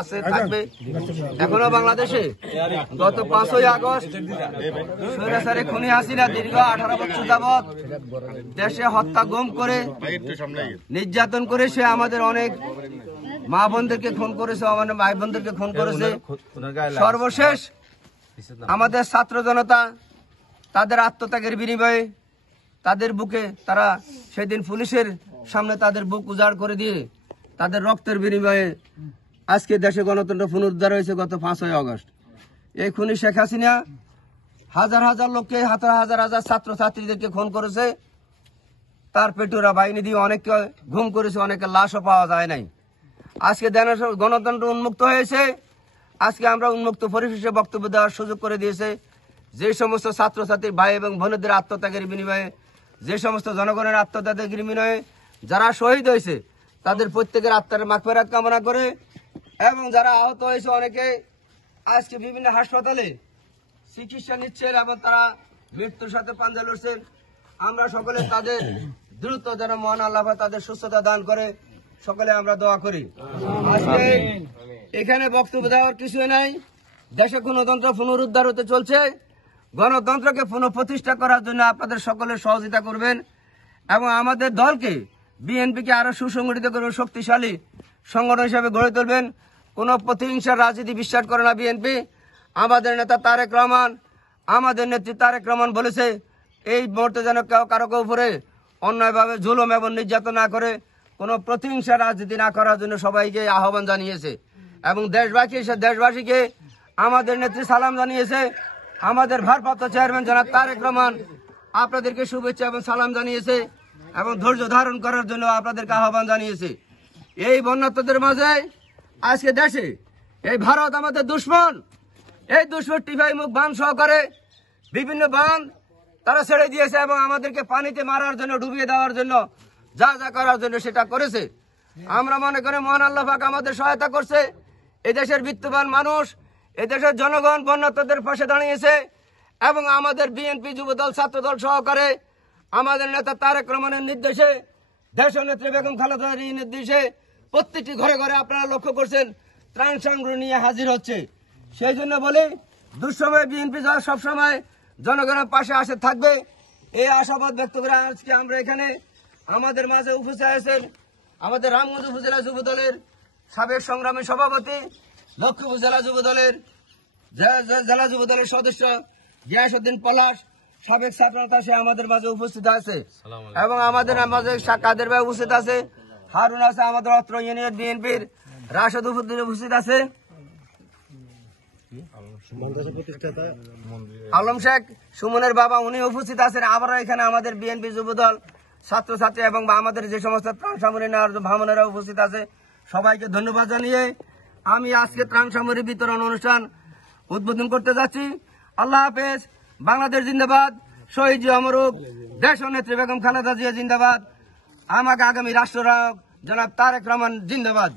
আছে থাকবে। এখনো বাংলাদেশে গত 5ই আগস্ট স্বৈরাচারী খুনি হাসিনা দীর্ঘ 18 বছর যাবৎ দেশে হত্যা গুম করে নির্যাতন করে সে আমাদের অনেক মা বোনদেরকে খুন করেছে, আমাদের ভাই বোনদেরকে খুন করেছে। সর্বশেষ আমাদের ছাত্র জনতা তাদের আত্মত্যাগের বিনিময়ে তাদের বুকে তারা সেদিন পুলিশের সামনে তাদের বুক উজাড় করে দিয়ে তাদের রক্তের বিনিময়ে আজকে দেশে গণতন্ত্র পুনরুদ্ধার হয়েছে গত 5ই আগস্ট। এই খুনি শেখ হাসিনা হাজার হাজার লোককে হাজার হাজার ছাত্র ছাত্রীদেরকে খুন করেছে। তার পেটুরা বাহিনী দিয়ে অনেককে গুম করেছে, অনেকে লাশও পাওয়া যায় নাই। আজকে গণতন্ত্র উন্মুক্ত হয়েছে। আজকে আমরা উন্মুক্ত পরিবেশে বক্তব্য দেওয়ার সুযোগ করে দিয়েছে। যে সমস্ত ছাত্রছাত্রী ভাই এবং বোনদের আত্মত্যাগের বিনিময়ে, যে সমস্ত জনগণের আত্মত্যাগের বিনিময়ে যারা শহীদ হয়েছে তাদের প্রত্যেকের আত্মার মাগফিরাত কামনা করে এবং যারা আহত হয়েছে অনেকে আজকে বিভিন্ন হাসপাতালে চিকিৎসা নিচ্ছেন এবং তারা মৃত্যুর সাথে পাঞ্জা লড়ছেন। আমরা সকলে তাদের দ্রুত যেন মহান আল্লাহ তাদের সুস্থতা দান করে সকলে আমরা দোয়া করি। আজকে এখানে বক্তব্য দেওয়ার কিছুই নাই। দেশে গণতন্ত্র পুনরুদ্ধার হতে চলছে। গণতন্ত্রকে পুনঃপ্রতিষ্ঠা করার জন্য আপনাদের সকলের সহযোগিতা করবেন এবং আমাদের দলকে বিএনপিকে আরো সুসংগঠিত করবেন, শক্তিশালী সংগঠন হিসেবে গড়ে তুলবেন। কোন প্রতিহিংসার রাজনীতি বিশ্বাস করে না বিএনপি। আমাদের নেতা তারেক রহমান, আমাদের নেত্রী তারেক রহমান বলেছে এই মুহূর্তে যেন কেউ কারো উপরে অন্যায়ভাবে জুলুম এবং নির্যাতন না করে, কোন প্রতিহিংসার রাজনীতি না করার জন্য সবাইকে আহ্বান জানিয়েছে এবং দেশবাসীকে আমাদের নেত্রী সালাম জানিয়েছে। আমাদের ভারপ্রাপ্ত চেয়ারম্যান জনাব তারেক রহমান আপনাদেরকে শুভেচ্ছা এবং সালাম জানিয়েছে এবং ধৈর্য ধারণ করার জন্য আপনাদেরকে আহ্বান জানিয়েছে। এই বন্যার্তদের মাঝে আজকে দেশে এই ভারত আমাদের দুশ্মন, এই দুশ্মন টিফাই মুখ বাঁধ সহকারে বিভিন্ন বাঁধ তারা ছেড়ে দিয়েছে এবং আমাদেরকে পানিতে মারার জন্য, ডুবিয়ে দেওয়ার জন্য যা যা করার জন্য সেটা করেছে। আমরা মনে করি মহান আল্লাহ পাক আমাদের সহায়তা করছে। এদেশের বিত্তবান মানুষ, এদেশের জনগণ বন্যার্তদের পাশে দাঁড়িয়েছে এবং আমাদের বিএনপি যুবদল ছাত্রদল সহকারে আমাদের নেতা তারেক রহমানের নির্দেশে, দেশ নেত্রী বেগম খালেদা জিয়ার নির্দেশে প্রত্যেকটি ঘরে ঘরে আপনারা লক্ষ্য করছেন ত্রাণ সংগ্রহ নিয়ে হাজির হচ্ছে। সেই জন্য বলি দুঃসময়ে বিএনপি সবসময় জনগণের পাশে আসে থাকবে, এই আশাবাদ ব্যক্ত করে আজকে আমরা এখানে আমাদের মাঝে উপস্থিত আছেন আমাদের রামগঞ্জ উপজেলা যুবদলের সাবেক সংগ্রামী সভাপতি, লক্ষ্মীপুর জেলা যুবদলের সদস্য গিয়াসউদ্দিন পলাশ, সাবেক ছাত্রনেতা সে আমাদের মাঝে উপস্থিত আছে এবং আমাদের মাঝে কাদের ভাই উপস্থিত আছে, হারুন আছে, আমাদের অত্র ইউনিয়ন বিএনপির রাশেদ উপস্থিত আছে, আলম শেখ সুমনের বাবা উনি উপস্থিত আছেন। আবার এখানে আমাদের বিএনপি যুবদল ছাত্রছাত্রী এবং আমাদের যে সমস্ত ত্রাণ সামগ্রী নেওয়ার ভাবনারা উপস্থিত আছে সবাইকে ধন্যবাদ জানিয়ে আমি আজকে ত্রাণ সামগ্রী বিতরণ অনুষ্ঠান উদ্বোধন করতে যাচ্ছি। আল্লাহ হাফেজ। বাংলাদেশ জিন্দাবাদ, শহীদ জিয়া অমরক, দেশ নেত্রী বেগম খালেদা জিয়া জিন্দাবাদ, আমাকে আগামী রাষ্ট্রনায়ক জনাব তারেক রহমান জিন্দাবাদ।